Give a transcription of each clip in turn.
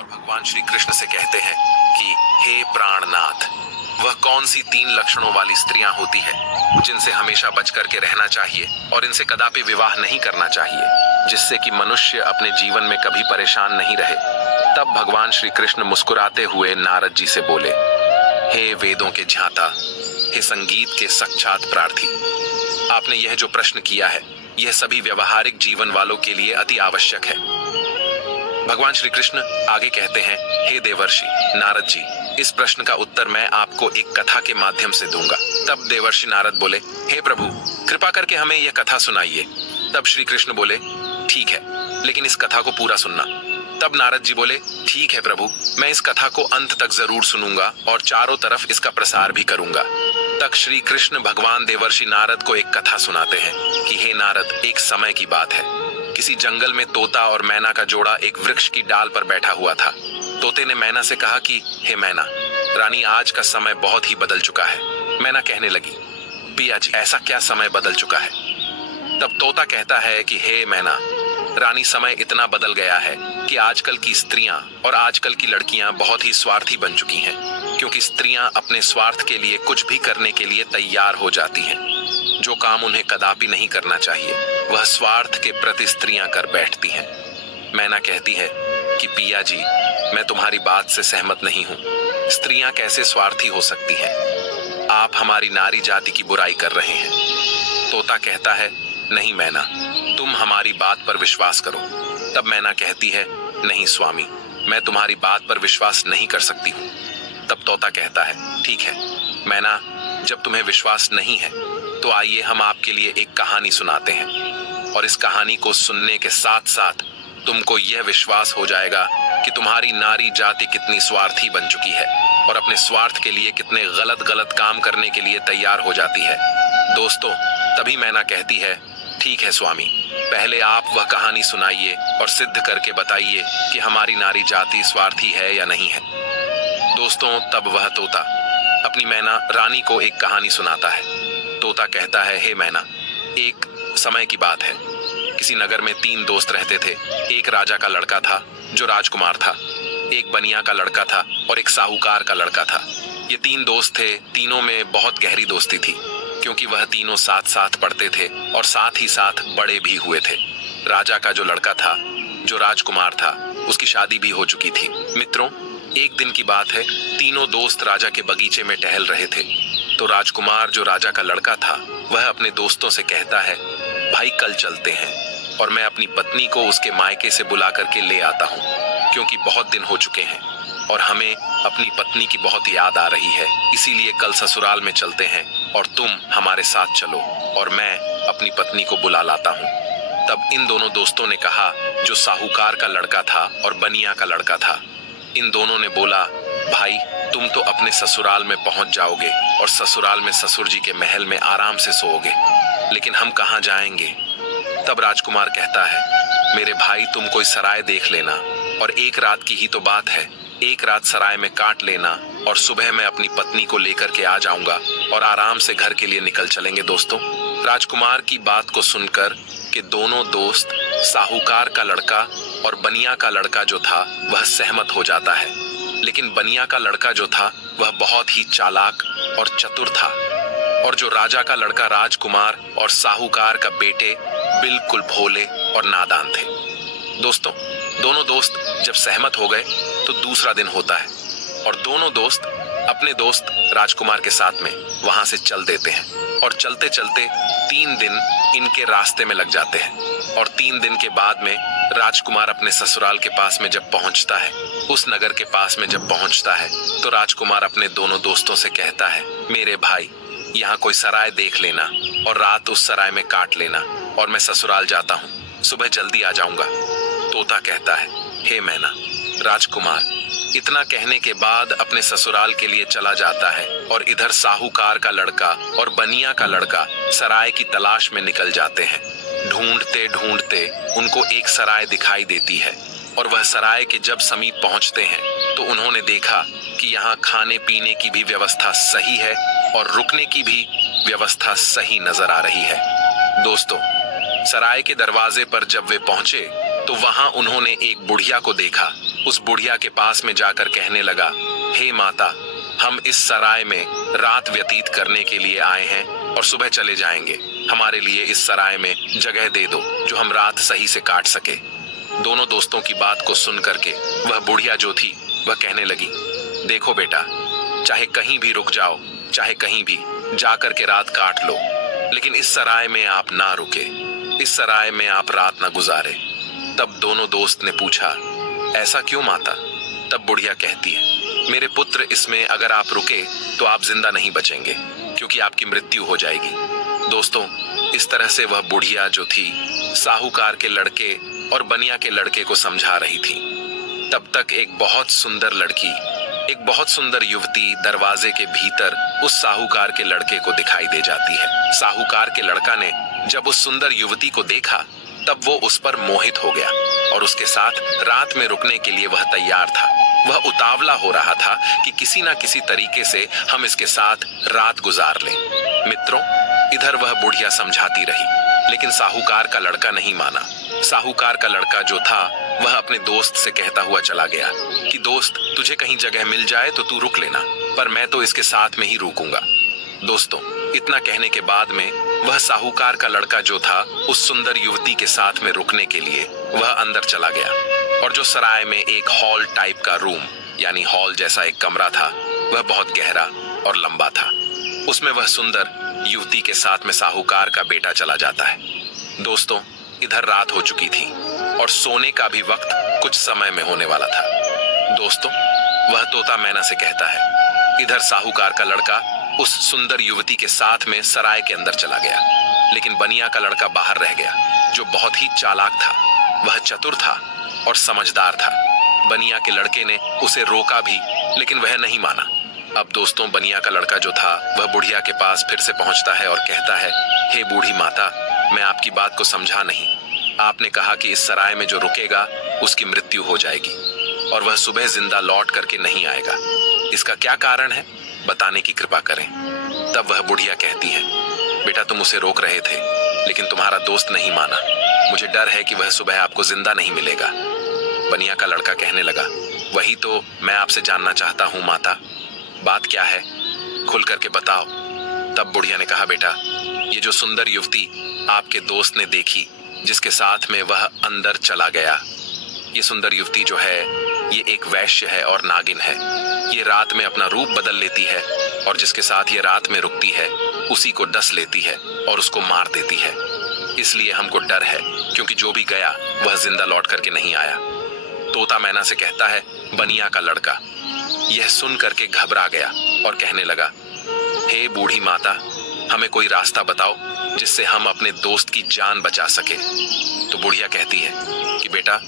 और भगवान श्री कृष्ण से कहते हैं कि हे प्राणनाथ, वह कौन सी 3 लक्षणों वाली स्त्रियां होती है जिनसे हमेशा बच करके रहना चाहिए और इनसे कदापि विवाह नहीं करना चाहिए, जिससे कि मनुष्य अपने जीवन में कभी परेशान नहीं रहे। तब भगवान श्री कृष्ण मुस्कुराते हुए नारद जी से बोले, हे वेदों के ज्ञाता, हे संगीत के साक्षात प्रार्थी, आपने यह जो प्रश्न किया है यह सभी व्यवहारिक जीवन वालों के लिए अति आवश्यक है। भगवान श्री कृष्ण आगे कहते हैं, हे देवर्षि नारद जी, इस प्रश्न का उत्तर मैं आपको एक कथा के माध्यम से दूंगा। तब देवर्षि नारद बोले, हे प्रभु, कृपा करके हमें यह कथा सुनाइए। तब श्री कृष्ण बोले, ठीक है, लेकिन इस कथा को पूरा सुनना। तब नारद जी बोले, ठीक है प्रभु, मैं इस कथा को अंत तक जरूर सुनूंगा और चारों तरफ इसका प्रसार भी करूंगा। तक श्री कृष्ण भगवान देवर्षि नारद को एक कथा सुनाते हैं कि हे नारद, एक समय की बात है। किसी जंगल में तोता और मैना का जोड़ा एक वृक्ष की डाल पर बैठा हुआ था। तोते ने मैना से कहा कि हे मैना रानी, आज का समय बहुत ही बदल चुका है। मैना कहने लगी, पिया जी, ऐसा क्या समय बदल चुका है? तब तोता कहता है कि हे मैना रानी, समय इतना बदल गया है कि आजकल की स्त्रियां और आजकल की लड़कियां बहुत ही स्वार्थी बन चुकी हैं, क्योंकि स्त्रियां अपने स्वार्थ के लिए कुछ भी करने के लिए तैयार हो जाती हैं। जो काम उन्हें कदापि नहीं करना चाहिए वह स्वार्थ के प्रति स्त्रियां कर बैठती हैं। मैना कहती है कि पिया जी, मैं तुम्हारी बात से सहमत नहीं हूँ। स्त्रियां कैसे स्वार्थी हो सकती हैं? आप हमारी नारी जाति की बुराई कर रहे हैं। तोता कहता है, नहीं मैना, तुम हमारी बात पर विश्वास करो। तब मैना कहती है, नहीं स्वामी, मैं तुम्हारी बात पर विश्वास नहीं कर सकती हूँ। तब तोता कहता है, ठीक है मैना, जब तुम्हें विश्वास नहीं है तो आइए हम आपके लिए एक कहानी सुनाते हैं, और इस कहानी को सुनने के साथ साथ तुमको यह विश्वास हो जाएगा कि तुम्हारी नारी जाति कितनी स्वार्थी बन चुकी है और अपने स्वार्थ के लिए कितने गलत काम करने के लिए तैयार हो जाती है। दोस्तों, तभी मैना कहती है, ठीक है स्वामी, पहले आप वह कहानी सुनाइए और सिद्ध करके बताइए कि हमारी नारी जाति स्वार्थी है या नहीं है। दोस्तों, तब वह तोता अपनी मैना रानी को एक कहानी सुनाता है। तोता कहता है, हे मैना, एक समय की बात है। किसी नगर में 3 दोस्त रहते थे। एक राजा का लड़का था जो राजकुमार था, एक बनिया का लड़का था और एक साहूकार का लड़का था। ये 3 दोस्त थे। तीनों में बहुत गहरी दोस्ती थी, क्योंकि वह तीनों साथ साथ पढ़ते थे और साथ ही साथ बड़े भी हुए थे। राजा का जो लड़का था, जो राजकुमार था, उसकी शादी भी हो चुकी थी। मित्रों, एक दिन की बात है, तीनों दोस्त राजा के बगीचे में टहल रहे थे। तो राजकुमार, जो राजा का लड़का था, वह अपने दोस्तों से कहता है, भाई कल चलते हैं और मैं अपनी पत्नी को उसके मायके से बुला करके ले आता हूँ, क्योंकि बहुत दिन हो चुके हैं और हमें अपनी पत्नी की बहुत याद आ रही है। इसीलिए कल ससुराल में चलते हैं और तुम हमारे साथ चलो और मैं अपनी पत्नी को बुला लाता हूँ। तब इन दोनों दोस्तों ने कहा, जो साहूकार का लड़का था और बनिया का लड़का था, इन दोनों ने बोला, भाई तुम तो अपने ससुराल में पहुंच जाओगे और ससुराल में ससुर जी के महल में आराम से सोओगे, लेकिन हम कहाँ जाएंगे? तब राजकुमार कहता है, मेरे भाई तुम कोई सराय देख लेना और एक रात की ही तो बात है। एक रात सराय में काट लेना और सुबह मैं अपनी पत्नी को लेकर के आ जाऊंगा और आराम से घर के लिए निकल चलेंगे। दोस्तों, राजकुमार की बात को सुनकर कि दोनों दोस्त, साहूकार का लड़का और बनिया का लड़का जो था, वह सहमत हो जाता है। लेकिन बनिया का लड़का जो था वह बहुत ही चालाक और चतुर था, और जो राजा का लड़का राजकुमार और साहूकार का बेटे बिल्कुल भोले और नादान थे। दोस्तों, दोनों दोस्त जब सहमत हो गए तो दूसरा दिन होता है और दोनों दोस्त अपने दोस्त राजकुमार के साथ में वहां से चल देते हैं, और चलते चलते 3 दिन इनके रास्ते में लग जाते हैं। और 3 दिन के बाद में राजकुमार अपने ससुराल के पास में जब पहुंचता है, उस नगर के पास में जब पहुंचता है, तो राजकुमार अपने दोनों दोस्तों से कहता है, मेरे भाई यहाँ कोई सराय देख लेना और रात उस सराय में काट लेना और मैं ससुराल जाता हूँ, सुबह जल्दी आ जाऊंगा। तोता कहता है, हे मैना, राजकुमार इतना कहने के बाद अपने ससुराल के लिए चला जाता है, और इधर साहूकार का लड़का और बनिया का लड़का सराय की तलाश में निकल जाते हैं। ढूंढते ढूंढते उनको एक सराय दिखाई देती है, और वह सराय के जब समीप पहुंचते हैं तो उन्होंने देखा कि यहाँ खाने पीने की भी व्यवस्था सही है और रुकने की भी व्यवस्था सही नजर आ रही है। दोस्तों, सराय के दरवाजे पर जब वे पहुंचे तो वहां उन्होंने एक बुढ़िया को देखा उस बुढ़िया के पास में जाकर कहने लगा, हे माता, हम इस सराय में रात व्यतीत करने के लिए आए हैं और सुबह चले जाएंगे। हमारे लिए इस सराय में जगह दे दो जो हम रात सही से काट सके। दोनों दोस्तों की बात को सुन करके वह बुढ़िया जो थी वह कहने लगी, देखो बेटा, चाहे कहीं भी रुक जाओ, चाहे कहीं भी जाकर के रात काट लो, लेकिन इस सराय में आप ना रुके, इस सराय में आप रात ना गुजारे। तब दोनों दोस्त ने पूछा, ऐसा क्यों माता? तब बुढ़िया कहती है, मेरे पुत्र, इसमें अगर आप रुके तो आप जिंदा नहीं बचेंगे, क्योंकि आपकी मृत्यु हो जाएगी। दोस्तों, इस तरह से वह बुढ़िया जो थी साहूकार के लड़के और बनिया के लड़के को समझा रही थी। तब तक एक बहुत सुंदर लड़की, एक बहुत सुंदर युवती दरवाजे के भीतर उस साहूकार के लड़के को दिखाई दे जाती है। साहूकार के लड़का ने जब उस सुंदर युवती को देखा तब वो उस पर मोहित हो गया और उसके साथ रात में रुकने के लिए वह तैयार था। वह उतावला हो रहा था कि किसी ना किसी तरीके से हम इसके साथ रात गुजार लें। मित्रों, इधर वह बुढ़िया समझाती रही, लेकिन साहूकार का लड़का नहीं माना। साहूकार का लड़का जो था वह अपने दोस्त से कहता हुआ चला गया कि दोस्त, तुझे कहीं जगह मिल जाए तो तू रुक लेना, पर मैं तो इसके साथ में ही रुकूंगा। दोस्तों, इतना कहने के बाद में वह साहूकार का लड़का जो था उस सुंदर युवती के साथ में रुकने के लिए वह अंदर चला गया, और जो सराय में एक हॉल टाइप का रूम यानी हॉल जैसा एक कमरा था वह बहुत गहरा और लंबा था। उसमें वह सुंदर युवती के साथ में साहूकार का बेटा चला जाता है। दोस्तों, इधर रात हो चुकी थी और सोने का भी वक्त कुछ समय में होने वाला था। दोस्तों, वह तोता मैना से कहता है, इधर साहूकार का लड़का उस सुंदर युवती के साथ में सराय के अंदर चला गया, लेकिन बनिया का लड़का बाहर रह गया, जो बहुत ही चालाक था। वह चतुर था और समझदार था। बनिया के लड़के ने उसे रोका भी, लेकिन वह नहीं माना। अब दोस्तों, बनिया का लड़का जो था वह बुढ़िया के पास फिर से पहुंचता है और कहता है, हे बूढ़ी माता, मैं आपकी बात को समझा नहीं। आपने कहा कि इस सराय में जो रुकेगा उसकी मृत्यु हो जाएगी और वह सुबह जिंदा लौट करके नहीं आएगा। इसका क्या कारण है, बताने की कृपा करें। तब वह बुढ़िया कहती है, बेटा, तुम उसे रोक रहे थे, लेकिन तुम्हारा दोस्त नहीं माना। मुझे डर है कि वह सुबह आपको जिंदा नहीं मिलेगा। बनिया का लड़का कहने लगा, वही तो मैं आपसे जानना चाहता हूँ माता, बात क्या है, खुल करके बताओ। तब बुढ़िया ने कहा, बेटा, ये जो सुंदर युवती आपके दोस्त ने देखी, जिसके साथ में वह अंदर चला गया, ये सुंदर युवती जो है ये एक वैश्य है और नागिन है। ये रात में अपना रूप बदल लेती है और जिसके साथ ये रात में रुकती है उसी को डस लेती है और उसको मार देती है। इसलिए हमको डर है, क्योंकि जो भी गया वह जिंदा लौट करके नहीं आया। तोता मैना से कहता है बनिया का लड़का। यह सुन करके घबरा गया और कहने लगा, हे बूढ़ी माता, हमें कोई रास्ता बताओ जिससे हम अपने दोस्त की जान बचा सके। तो बुढ़िया कहती है कि बेटा,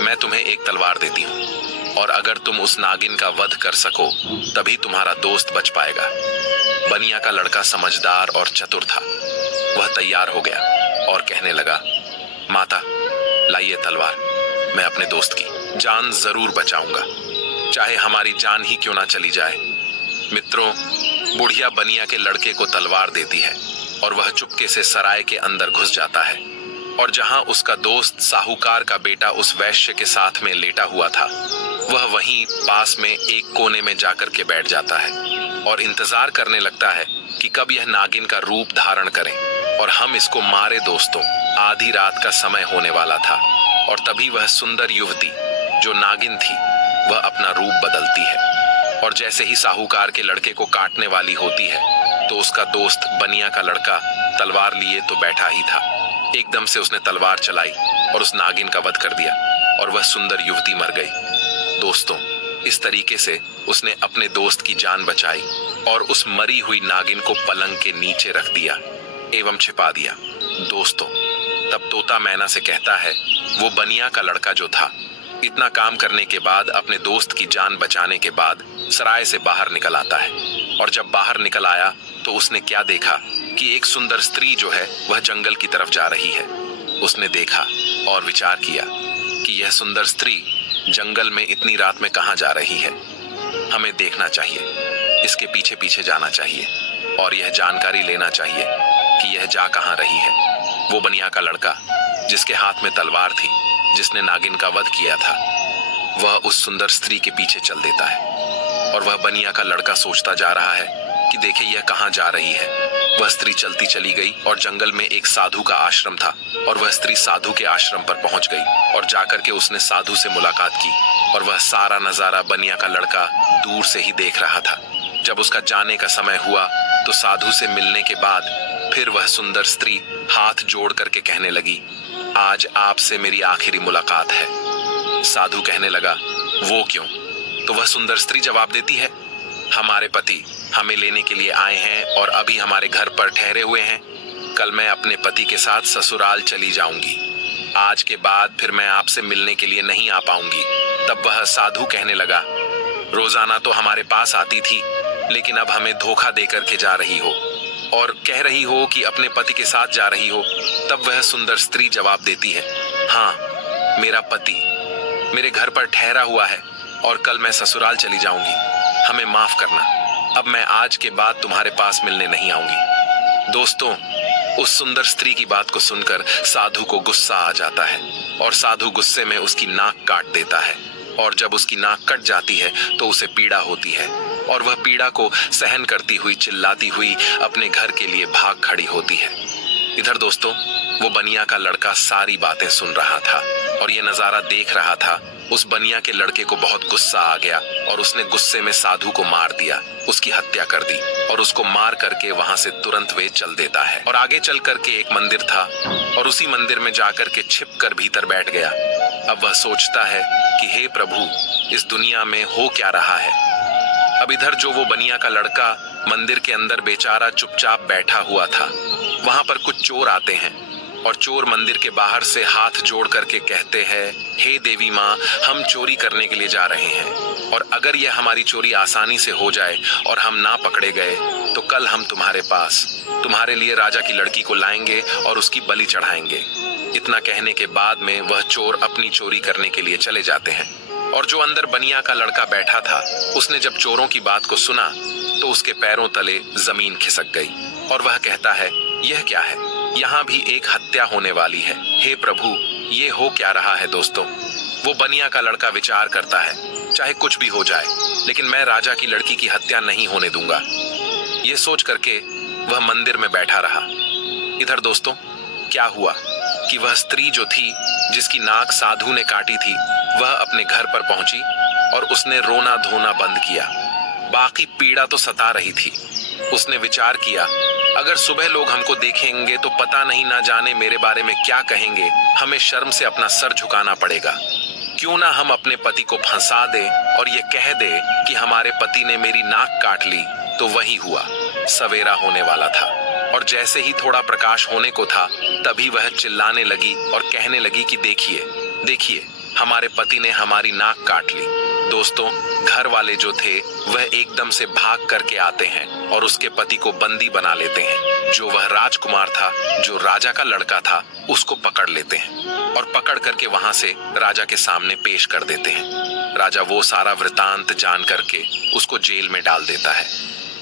मैं तुम्हें एक तलवार देती हूँ और अगर तुम उस नागिन का वध कर सको तभी तुम्हारा दोस्त बच पाएगा। बनिया का लड़का समझदार और चतुर था। वह तैयार हो गया और कहने लगा, माता, लाइए तलवार, मैं अपने दोस्त की जान जरूर बचाऊंगा, चाहे हमारी जान ही क्यों ना चली जाए। मित्रों, बुढ़िया बनिया के लड़के को तलवार देती है और वह चुपके से सराय के अंदर घुस जाता है, और जहां उसका दोस्त साहूकार का बेटा उस वैश्य के साथ में लेटा हुआ था, वह वहीं पास में एक कोने में जाकर के बैठ जाता है और इंतजार करने लगता है कि कब यह नागिन का रूप धारण करें और हम इसको मारे। दोस्तों, आधी रात का समय होने वाला था और तभी वह सुंदर युवती जो नागिन थी वह अपना रूप बदलती है, और जैसे ही साहूकार के लड़के को काटने वाली होती है तो उसका दोस्त बनिया का लड़का तलवार लिए तो बैठा ही था। एकदम से उसने तलवार चलाई और उस नागिन का वध कर दिया और वह सुंदर युवती मर गई। दोस्तों, इस तरीके से उसने अपने दोस्त की जान बचाई और उस मरी हुई नागिन को पलंग के नीचे रख दिया एवं छिपा दिया। दोस्तों, तब तोता मैना से कहता है, वो बनिया का लड़का जो था, इतना काम करने के बाद, अपने दोस्त की जान बचाने के बाद सराय से बाहर निकल आता है, और जब बाहर निकल आया तो उसने क्या देखा कि एक सुंदर स्त्री जो है वह जंगल की तरफ जा रही है। उसने देखा और विचार किया कि यह सुंदर स्त्री जंगल में इतनी रात में कहाँ जा रही है, हमें देखना चाहिए, इसके पीछे पीछे जाना चाहिए और यह जानकारी लेना चाहिए कि यह जा कहाँ रही है। वो बनिया का लड़का जिसके हाथ में तलवार थी, जिसने नागिन का वध किया था, वह उस सुंदर स्त्री के पीछे चल देता है और वह बनिया का लड़का सोचता जा रहा है कि देखे यह कहाँ जा रही है। वह स्त्री चलती चली गई और जंगल में एक साधु का आश्रम था और वह स्त्री साधु के आश्रम पर पहुंच गई और जाकर के उसने साधु से मुलाकात की और वह सारा नजारा बनिया का लड़का दूर से ही देख रहा था। जब उसका जाने का समय हुआ तो साधु से मिलने के बाद फिर वह सुंदर स्त्री हाथ जोड़ करके कहने लगी, आज आपसे मेरी आखिरी मुलाकात है। साधु कहने लगा, वो क्यों? तो वह सुंदर स्त्री जवाब देती है, हमारे पति हमें लेने के लिए आए हैं और अभी हमारे घर पर ठहरे हुए हैं। कल मैं अपने पति के साथ ससुराल चली जाऊंगी। आज के बाद फिर मैं आपसे मिलने के लिए नहीं आ पाऊंगी। तब वह साधु कहने लगा, रोजाना तो हमारे पास आती थी, लेकिन अब हमें धोखा देकर के जा रही हो और कह रही हो कि अपने पति के साथ जा रही हो। तब वह सुंदर स्त्री जवाब देती है, हाँ, मेरा पति मेरे घर पर ठहरा हुआ है और कल मैं ससुराल चली जाऊंगी। हमें माफ करना, अब मैं आज के बाद तुम्हारे पास मिलने नहीं आऊंगी। दोस्तों, उस सुंदर स्त्री की बात को सुनकर साधु को गुस्सा आ जाता है और साधु गुस्से में उसकी नाक काट देता है और जब उसकी नाक कट जाती है तो उसे पीड़ा होती है और वह पीड़ा को सहन करती हुई चिल्लाती हुई अपने घर के लिए भाग खड़ी होती है। इधर दोस्तों, वो बनिया का लड़का सारी बातें सुन रहा था और ये नजारा देख रहा था। उस बनिया के लड़के को बहुत गुस्सा आ गया और उसने गुस्से में साधु को मार दिया, उसकी हत्या कर दी और उसको मार करके वहां से तुरंत वे चल देता है और आगे चल करके एक मंदिर था और उसी मंदिर में जाकर के छिप कर भीतर बैठ गया। अब वह सोचता है कि हे प्रभु, इस दुनिया में हो क्या रहा है। अब इधर जो वो बनिया का लड़का मंदिर के अंदर बेचारा चुपचाप बैठा हुआ था, वहां पर कुछ चोर आते हैं और चोर मंदिर के बाहर से हाथ जोड़ करके कहते हैं, हे देवी माँ, हम चोरी करने के लिए जा रहे हैं और अगर यह हमारी चोरी आसानी से हो जाए और हम ना पकड़े गए तो कल हम तुम्हारे पास तुम्हारे लिए राजा की लड़की को लाएंगे और उसकी बलि चढ़ाएंगे। इतना कहने के बाद में वह चोर अपनी चोरी करने के लिए चले जाते हैं और जो अंदर बनिया का लड़का बैठा था, उसने जब चोरों की बात को सुना तो उसके पैरों तले जमीन खिसक गई और वह कहता है, यह क्या है? यहाँ भी एक हत्या होने वाली है। हे प्रभु, ये हो क्या रहा है? दोस्तों, वो बनिया का लड़का विचार करता है, चाहे कुछ भी हो जाए, लेकिन मैं राजा की लड़की की हत्या नहीं होने दूंगा। ये सोच करके वह मंदिर में बैठा रहा। इधर दोस्तों, क्या हुआ कि वह स्त्री जो थी, जिसकी नाक साधु ने काटी थी, वह अपने घर पर पहुंची और उसने रोना धोना बंद किया। बाकी पीड़ा तो सता रही थी। उसने विचार किया, अगर सुबह लोग हमको देखेंगे तो पता नहीं ना जाने मेरे बारे में क्या कहेंगे। हमें शर्म से अपना सर झुकाना पड़ेगा। क्यों ना हम अपने पति को फंसा दे और ये कह दे कि हमारे पति ने मेरी नाक काट ली। तो वही हुआ, सवेरा होने वाला था और जैसे ही थोड़ा प्रकाश होने को था, तभी वह चिल्लाने लगी और कहने लगी कि देखिए देखिए, हमारे पति ने हमारी नाक काट ली। दोस्तों, घर वाले जो थे वह एकदम से भाग करके आते हैं और उसके पति को बंदी बना लेते हैं। जो वह राजकुमार था, जो राजा का लड़का था, उसको पकड़ लेते हैं और पकड़ करके वहां से राजा के सामने पेश कर देते हैं। राजा वो सारा वृतांत जान करके उसको जेल में डाल देता है।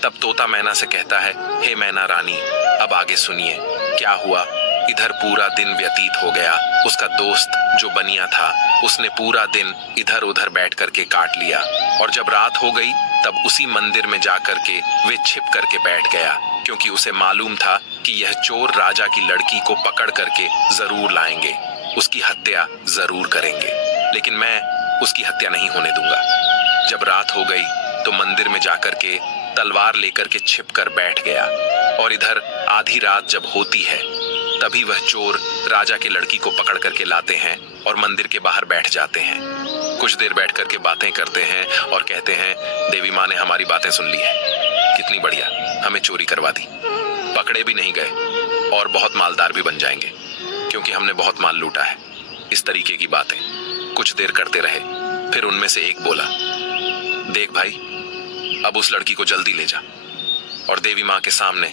तब तोता मैना से कहता है, हे मैना रानी, अब आगे सुनिए क्या हुआ। इधर पूरा दिन व्यतीत हो गया। उसका दोस्त जो बनिया था, उसने पूरा दिन इधर उधर बैठ करके काट लिया और जब रात हो गई तब उसी मंदिर में जाकर के वे छिप करके बैठ गया, क्योंकि उसे मालूम था कि यह चोर राजा की लड़की को पकड़ करके जरूर लाएंगे, उसकी हत्या जरूर करेंगे, लेकिन मैं उसकी हत्या नहीं होने दूंगा। जब रात हो गई तो मंदिर में जाकर के तलवार लेकर के छिप कर बैठ गया और इधर आधी रात जब होती है तभी वह चोर राजा की लड़की को पकड़ करके लाते हैं और मंदिर के बाहर बैठ जाते हैं। कुछ देर बैठ करके बातें करते हैं और कहते हैं, देवी माँ ने हमारी बातें सुन ली है, कितनी बढ़िया, हमें चोरी करवा दी, पकड़े भी नहीं गए और बहुत मालदार भी बन जाएंगे क्योंकि हमने बहुत माल लूटा है। इस तरीके की बातें कुछ देर करते रहे। फिर उनमें से एक बोला, देख भाई, अब उस लड़की को जल्दी ले जा और देवी माँ के सामने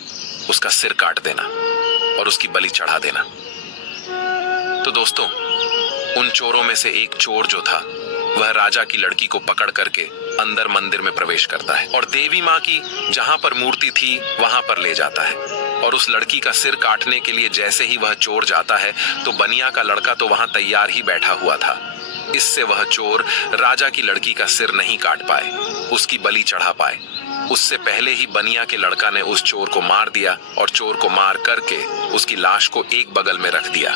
उसका सिर काट देना और उसकी बलि चढ़ा देना। तो दोस्तों, उन चोरों में से एक चोर जो था, वह राजा की लड़की को पकड़ करके अंदर मंदिर में प्रवेश करता है और देवी माँ की जहां पर मूर्ति थी वहां पर ले जाता है और उस लड़की का सिर काटने के लिए जैसे ही वह चोर जाता है तो बनिया का लड़का तो वहां तैयार ही बैठा हुआ था। इससे वह चोर राजा की लड़की का सिर नहीं काट पाए, उसकी बलि चढ़ा पाए। उससे पहले ही बनिया के लड़का ने उस चोर को मार दिया और चोर को मार करके उसकी लाश को एक बगल में रख दिया।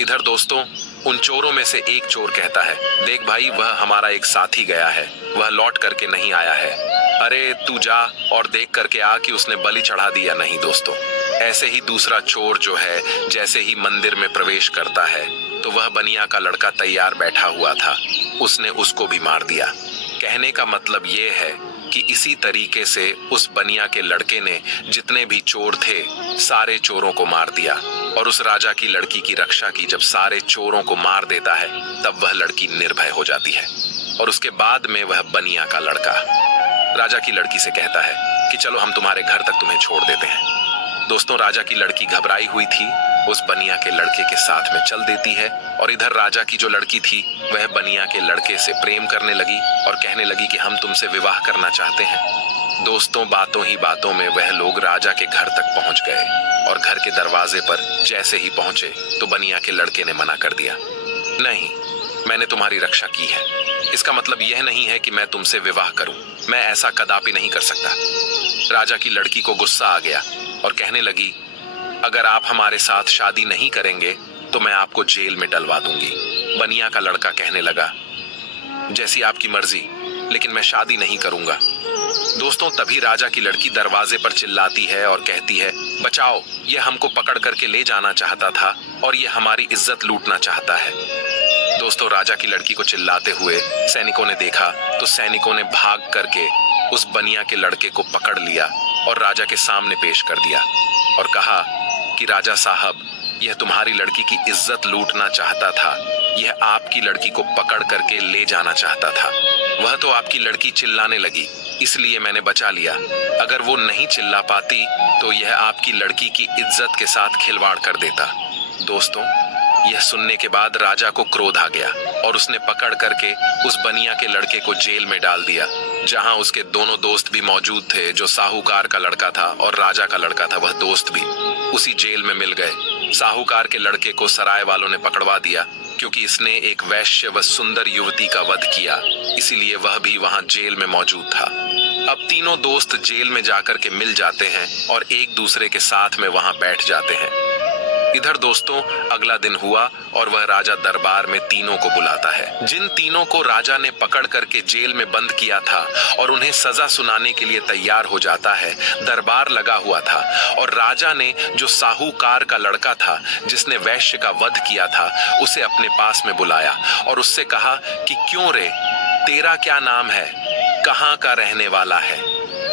इधर दोस्तों, उन चोरों में से एक चोर कहता है, देख भाई, वह हमारा एक साथी गया है, वह लौट करके नहीं आया है। अरे तू जा और देख करके आ कि उसने बलि चढ़ा दी या नहीं। दोस्तों, ऐसे ही दूसरा चोर जो है, जैसे ही मंदिर में प्रवेश करता है तो वह बनिया का लड़का तैयार बैठा हुआ था, उसने उसको भी मार दिया। कहने का मतलब ये है कि इसी तरीके से उस बनिया के लड़के ने जितने भी चोर थे सारे चोरों को मार दिया, और उस राजा की लड़की की रक्षा की। जब सारे चोरों को मार देता है तब वह लड़की निर्भय हो जाती है, और उसके बाद में वह बनिया का लड़का राजा की लड़की से कहता है कि चलो हम तुम्हारे घर तक तुम्हें छोड़ देते हैं। दोस्तों, राजा की लड़की घबराई हुई थी, उस बनिया के लड़के के साथ में चल देती है, और इधर राजा की जो लड़की थी वह बनिया के लड़के से प्रेम करने लगी और कहने लगी कि हम तुमसे विवाह करना चाहते हैं। दोस्तों, बातों ही बातों में वह लोग राजा के घर तक पहुंच गए, और घर के दरवाजे पर जैसे ही पहुंचे तो बनिया के लड़के ने मना कर दिया, नहीं, मैंने तुम्हारी रक्षा की है, इसका मतलब यह नहीं है कि मैं तुमसे विवाह करूं, मैं ऐसा कदापि नहीं कर सकता। राजा की लड़की को गुस्सा आ गया और कहने लगी, अगर आप हमारे साथ शादी नहीं करेंगे तो मैं आपको जेल में डलवा दूंगी। बनिया का लड़का कहने लगा, जैसी आपकी मर्जी, लेकिन मैं शादी नहीं करूंगा। दोस्तों, तभी राजा की लड़की दरवाजे पर चिल्लाती है और कहती है, बचाओ, यह हमको पकड़ करके ले जाना चाहता था और यह हमारी इज्जत लूटना चाहता है। दोस्तों, राजा की लड़की को चिल्लाते हुए सैनिकों ने देखा तो सैनिकों ने भाग करके उस बनिया के लड़के को पकड़ लिया और राजा के सामने पेश कर दिया और कहा कि राजा साहब, यह तुम्हारी लड़की की इज्जत लूटना चाहता था, यह आपकी लड़की को पकड़ करके ले जाना चाहता था। वह तो आपकी लड़की चिल्लाने लगी, इसलिए मैंने बचा लिया। अगर वो नहीं चिल्ला पाती तो यह आपकी लड़की की इज्जत के साथ खिलवाड़ कर देता। दोस्तों, यह सुनने के बाद राजा को क्रोध आ गया और उसने पकड़ करके उस बनिया के लड़के को जेल में डाल दिया, जहां उसके दोनों दोस्त भी मौजूद थे। जो साहूकार का लड़का था और राजा का लड़का था, वह दोस्त भी उसी जेल में मिल गए। साहूकार के लड़के को सराय वालों ने पकड़वा दिया क्योंकि इसने एक वैश्य व सुंदर युवती का वध किया, इसीलिए वह भी वहां जेल में मौजूद था। अब तीनों दोस्त जेल में जाकर के मिल जाते हैं और एक दूसरे के साथ में वहां बैठ जाते हैं। इधर दोस्तों, अगला दिन हुआ और वह राजा दरबार में तीनों को बुलाता है। जिन तीनों को राजा ने पकड़ करके जेल में बंद किया था और उन्हें सजा सुनाने के लिए तैयार हो जाता है, दरबार लगा हुआ था और राजा ने जो साहूकार का लड़का था जिसने वैश्य का वध किया था, उसे अपने पास में बुलाया और उससे कहा कि क्यों रे, तेरा क्या नाम है, कहाँ का रहने वाला है।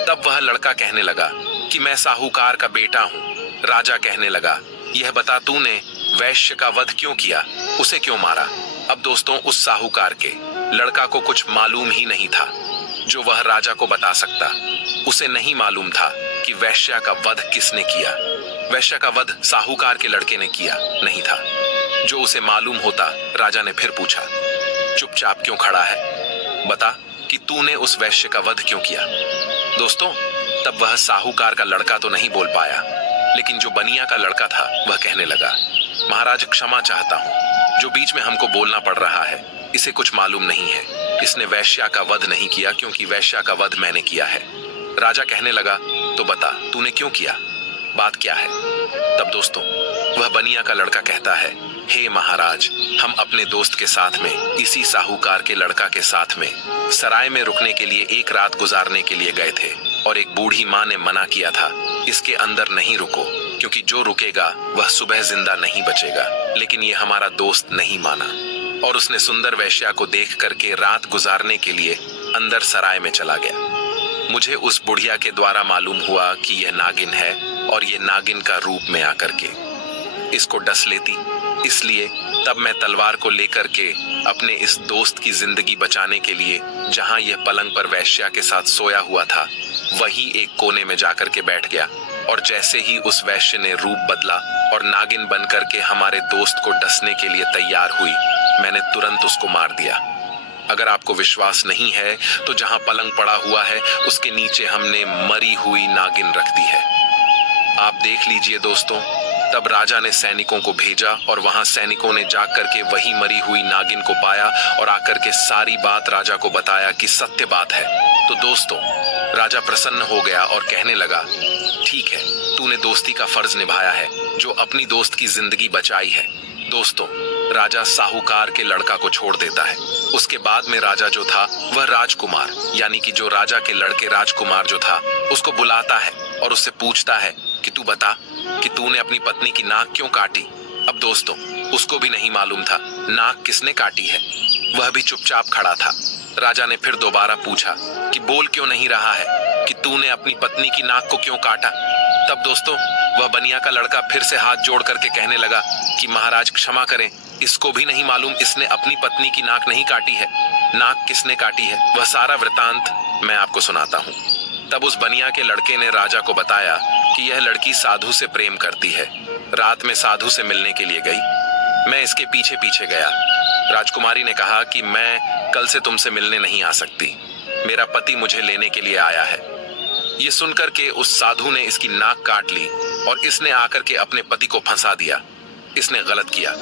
तब वह लड़का कहने लगा कि मैं साहूकार का बेटा हूँ। राजा कहने लगा, यह बता, तूने वैश्य का वध क्यों किया, उसे क्यों मारा। अब दोस्तों, उस साहूकार के लड़का को कुछ मालूम ही नहीं था जो वह राजा को बता सकता। उसे नहीं मालूम था कि वैश्य का वध किसने किया। वैश्य का वध साहूकार के लड़के ने किया नहीं था। जो उसे मालूम होता, राजा ने फिर पूछा, चुपचाप क्यों खड़ा है, बता कि तूने उस वैश्य का वध क्यों किया। दोस्तों, तब वह साहूकार का लड़का तो नहीं बोल पाया, लेकिन जो बनिया का लड़का था वह कहने लगा, महाराज क्षमा चाहता हूँ, जो बीच में हमको बोलना पड़ रहा है, इसे कुछ मालूम नहीं है। इसने वैश्या का वध नहीं किया क्योंकि वैश्या का वध मैंने किया है। राजा कहने लगा, तो बता तूने क्यों किया, बात क्या है। तब दोस्तों, वह बनिया का लड़का कहता है, हे महाराज, हम अपने दोस्त के साथ में, इसी साहूकार के लड़का के साथ में सराय में रुकने के लिए एक रात गुजारने के लिए गए थे और एक बूढ़ी माँ ने मना किया था, इसके अंदर नहीं रुको क्योंकि जो रुकेगा वह सुबह जिंदा नहीं बचेगा। लेकिन ये हमारा दोस्त नहीं माना और उसने सुंदर वैश्या को देख करके रात गुजारने के लिए अंदर सराय में चला गया। मुझे उस बुढ़िया के द्वारा मालूम हुआ कि यह नागिन है और ये नागिन का रूप में आकर के इसको डस लेती, इसलिए तब मैं तलवार को लेकर के अपने इस दोस्त की जिंदगी बचाने के लिए जहां यह पलंग पर वैश्या के साथ सोया हुआ था, वहीं एक कोने में जाकर के बैठ गया और जैसे ही उस वैश्य ने रूप बदला और नागिन बनकर के हमारे दोस्त को डसने के लिए तैयार हुई, मैंने तुरंत उसको मार दिया। अगर आपको विश्वास नहीं है तो जहां पलंग पड़ा हुआ है उसके नीचे हमने मरी हुई नागिन रख दी है। आप देख लीजिए दोस्तों, तब राजा ने सैनिकों को भेजा और वहां सैनिकों ने जाकर करके वही मरी हुई नागिन को पाया और आकर के सारी बात राजा को बताया कि सत्य बात है। तो दोस्तों, राजा प्रसन्न हो गया और कहने लगा, ठीक है, तूने दोस्ती का फर्ज निभाया है, जो अपनी दोस्त की जिंदगी बचाई है। दोस्तों, राजा साहूकार के लड़का को छोड़ देता है। उसके बाद में राजा जो था वह राजकुमार, यानी कि जो राजा के लड़के राजकुमार जो था, उसको बुलाता है और उससे पूछता है कि तू बता कि तूने अपनी पत्नी की नाक क्यों काटी। अब दोस्तों, उसको भी नहीं मालूम था नाक किसने काटी है। वह भी चुपचाप खड़ा था। राजा ने फिर दोबारा पूछा कि बोल क्यों नहीं रहा है कि तूने अपनी पत्नी की नाक को क्यों काटा। तब दोस्तों, वह बनिया का लड़का फिर से हाथ जोड़ करके कहने लगा कि महाराज क्षमा करें, इसको भी नहीं मालूम इसने अपनी पत्नी की नाक नहीं काटी है। नाक किसने काटी है वह सारा वृतांत मैं आपको सुनाता हूँ। तब उस बनिया के लड़के ने राजा को बताया कि यह लड़की साधु से प्रेम करती है। रात में साधु से मिलने के लिए गई। मैं इसके पीछे पीछे गया। राजकुमारी ने कहा कि मैं कल से तुमसे मिलने नहीं आ सकती, मेरा पति मुझे लेने के लिए आया है। ये सुनकर के उस साधु ने इसकी नाक काट ली और इसने आकर के अपने पति को फंसा दिया। इसने गलत किया।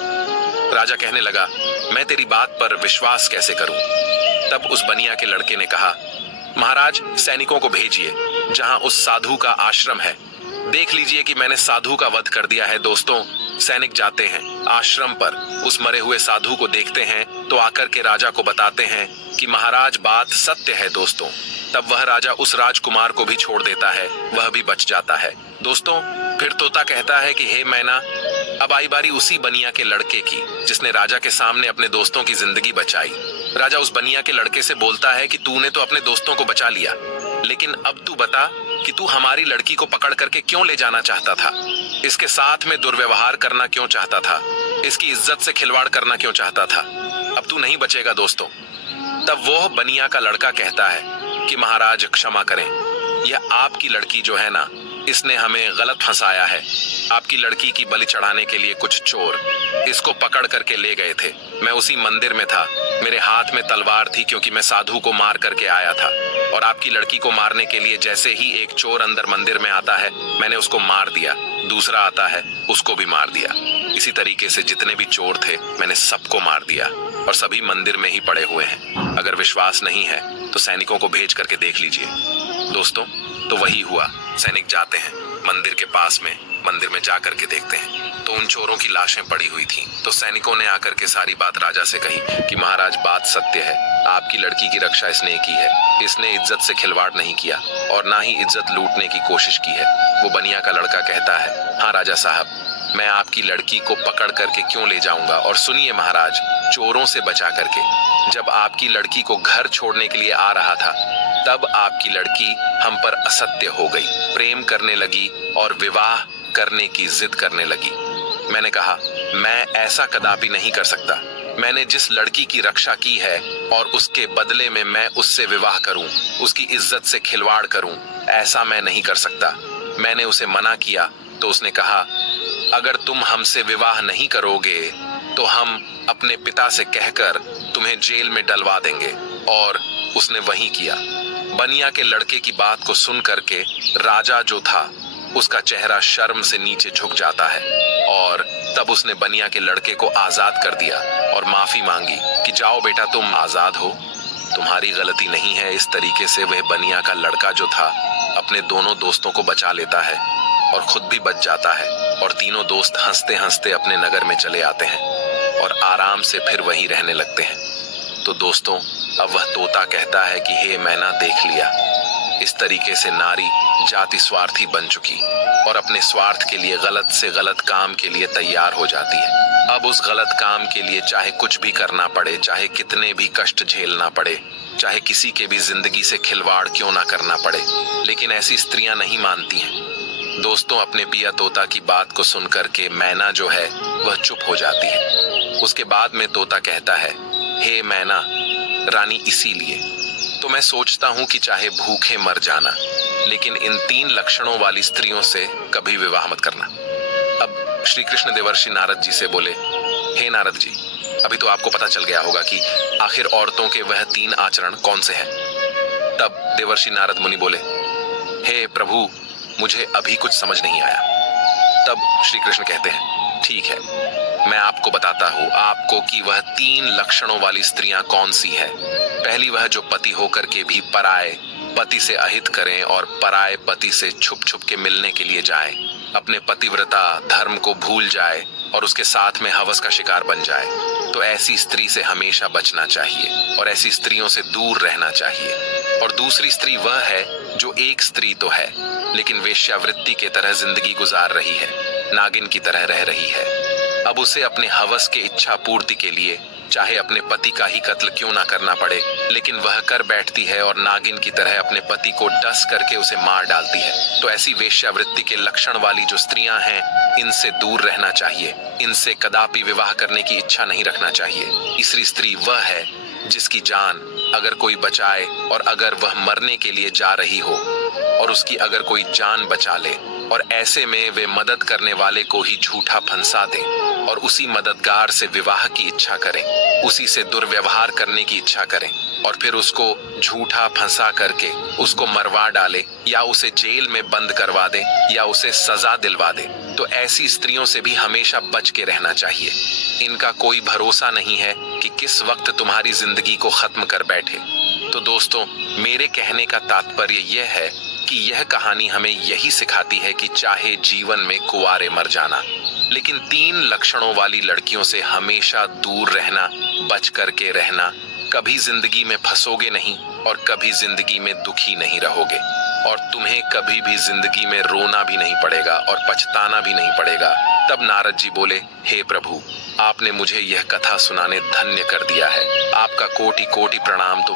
राजा कहने लगा, मैं तेरी बात पर विश्वास कैसे करूं। तब उस बनिया के लड़के ने कहा, महाराज सैनिकों को भेजिए जहां उस साधु का आश्रम है। देख लीजिए कि मैंने साधु का वध कर दिया है। दोस्तों, सैनिक जाते हैं आश्रम पर, उस मरे हुए साधु को देखते हैं तो आकर के राजा को बताते हैं कि महाराज बात सत्य है। दोस्तों, तब वह राजा उस राजकुमार को भी छोड़ देता है, वह भी बच जाता है। दोस्तों, फिर तोता कहता है कि हे मैना, अब आई बारी उसी बनिया के लड़के की जिसने राजा के सामने अपने दोस्तों की जिंदगी बचाई। राजा उस बनिया के लड़के से बोलता है कि तूने तो अपने दोस्तों को बचा लिया, लेकिन अब तू बता कि तू हमारी लड़की को पकड़ करके क्यों ले जाना चाहता था, इसके साथ में दुर्व्यवहार करना क्यों चाहता था, इसकी इज्जत से खिलवाड़ करना क्यों चाहता था। अब तू नहीं बचेगा। दोस्तों, तब वो बनिया का लड़का कहता है कि महाराज क्षमा करें, यह आपकी लड़की जो है ना, इसने हमें गलत फंसाया है। आपकी लड़की की बलि चढ़ाने के लिए कुछ चोर इसको पकड़ करके ले गए थे। मैं उसी मंदिर में था, मेरे हाथ में तलवार थी क्योंकि मैं साधु को मार करके आया था, और आपकी लड़की को मारने के लिए जैसे ही एक चोर अंदर मंदिर में आता है, मैंने उसको मार दिया। दूसरा आता है, उसको भी मार दिया। इसी तरीके से जितने भी चोर थे मैंने सबको मार दिया और सभी मंदिर में ही पड़े हुए हैं। अगर विश्वास नहीं है तो सैनिकों को भेज करके देख लीजिए। दोस्तों, तो वही हुआ। सैनिक जाते हैं मंदिर के पास में, मंदिर में जाकर के देखते हैं तो उन चोरों की लाशें पड़ी हुई थीं। तो सैनिकों ने आकर के सारी बात राजा से कही कि महाराज बात सत्य है, आपकी लड़की की रक्षा इसने की है। इसने इज्जत से खिलवाड़ नहीं किया और ना ही इज्जत लूटने की कोशिश की है। वो बनिया का लड़का कहता है, हाँ राजा साहब, मैं आपकी लड़की को पकड़ करके क्यों ले जाऊंगा। और सुनिए महाराज, चोरों से बचा करके जब आपकी लड़की को घर छोड़ने के लिए आ रहा था, तब आपकी लड़की हम पर असत्य हो गई, प्रेम करने लगी और विवाह करने की जिद करने लगी। मैंने कहा, मैं ऐसा कदापि नहीं कर सकता। मैंने जिस लड़की की रक्षा की है और उसके बदले में मैं उससे विवाह करूं, उसकी इज्जत से खिलवाड़ करूं, ऐसा मैं नहीं कर सकता। मैंने उसे मना किया तो उसने कहा, अगर तुम हमसे विवाह नहीं करोगे तो हम अपने पिता से कहकर तुम्हें जेल में डलवा देंगे। और उसने वही किया। बनिया के लड़के की बात को सुन करके राजा जो था उसका चेहरा शर्म से नीचे झुक जाता है और तब उसने बनिया के लड़के को आजाद कर दिया और माफी मांगी कि जाओ बेटा, तुम आजाद हो, तुम्हारी गलती नहीं है। इस तरीके से वह बनिया का लड़का जो था अपने दोनों दोस्तों को बचा लेता है और खुद भी बच जाता है और तीनों दोस्त हंसते हंसते अपने नगर में चले आते हैं और आराम से फिर वहीं रहने लगते हैं। तो दोस्तों, अब वह तोता कहता है कि हे मैना, देख लिया, इस तरीके से नारी जाति स्वार्थी बन चुकी और अपने स्वार्थ के लिए गलत से गलत काम के लिए तैयार हो जाती है। अब उस गलत काम के लिए चाहे कुछ भी करना पड़े, चाहे कितने भी कष्ट झेलना पड़े, चाहे किसी के भी जिंदगी से खिलवाड़ क्यों ना करना पड़े, लेकिन ऐसी स्त्रियां नहीं मानती हैं। दोस्तों, अपने पिया तोता की बात को सुनकर के मैना जो है वह चुप हो जाती है। उसके बाद में तोता कहता है, हे मैना रानी, इसीलिए तो मैं सोचता हूं कि चाहे भूखे मर जाना, लेकिन इन 3 लक्षणों वाली स्त्रियों से कभी विवाह मत करना। अब श्री कृष्ण देवर्षि नारद जी से बोले, हे नारद जी, अभी तो आपको पता चल गया होगा कि आखिर औरतों के वह 3 आचरण कौन से हैं। तब देवर्षि नारद मुनि बोले, हे प्रभु, मुझे अभी कुछ समझ नहीं आया। तब श्री कृष्ण कहते हैं, ठीक है, मैं आपको बताता हूँ आपको कि वह 3 लक्षणों वाली स्त्रियां कौन सी है। पहली, वह जो पति होकर के भी पराए पति से अहित करें और पराए पति से छुप छुप के मिलने के लिए जाए, अपने पतिव्रता धर्म को भूल जाए और उसके साथ में हवस का शिकार बन जाए। तो ऐसी स्त्री से हमेशा बचना चाहिए और ऐसी स्त्रियों से दूर रहना चाहिए। और दूसरी स्त्री वह है जो एक स्त्री तो है लेकिन वेश्यावृत्ति के तरह जिंदगी गुजार रही है, नागिन की तरह रह रही है। अब उसे अपने हवस के इच्छा पूर्ति के लिए चाहे अपने पति का ही कत्ल क्यों ना करना पड़े, लेकिन वह कर बैठती है और नागिन की तरह अपने पति को डस करके उसे मार डालती है। तो ऐसी वेश्यावृत्ति के लक्षण वाली जो स्त्रियां हैं, इनसे दूर रहना चाहिए, इनसे कदापि विवाह करने की इच्छा नहीं रखना चाहिए। तीसरी स्त्री वह है जिसकी जान अगर कोई बचाए और अगर वह मरने के लिए जा रही हो और उसकी अगर कोई जान बचा ले और ऐसे में वे मदद करने वाले को ही झूठा फंसा दे और उसी मददगार से विवाह की इच्छा करें, उसी से दुर्व्यवहार करने की इच्छा करें और फिर उसको झूठा फंसा करके उसको मरवा डाले या उसे जेल में बंद करवा दे या उसे सजा दिलवा दे, तो ऐसी स्त्रियों से भी हमेशा बच के रहना चाहिए। इनका कोई भरोसा नहीं है कि किस वक्त तुम्हारी जिंदगी को खत्म कर बैठे। तो दोस्तों, मेरे कहने का तात्पर्य यह है कि यह कहानी हमें यही सिखाती है कि चाहे जीवन में कुंवारे मर जाना, लेकिन 3 लक्षणों वाली लड़कियों से हमेशा दूर रहना, बच करके रहना। कभी जिंदगी में फंसोगे नहीं और कभी जिंदगी में दुखी नहीं रहोगे और तुम्हें कभी भी जिंदगी में रोना भी नहीं पड़ेगा और पछताना भी नहीं पड़ेगा। तब नारद जी बोले, हे प्रभु, आपने मुझे यह कथा सुनाने धन्य कर दिया है, आपका कोटि कोटि प्रणाम। तो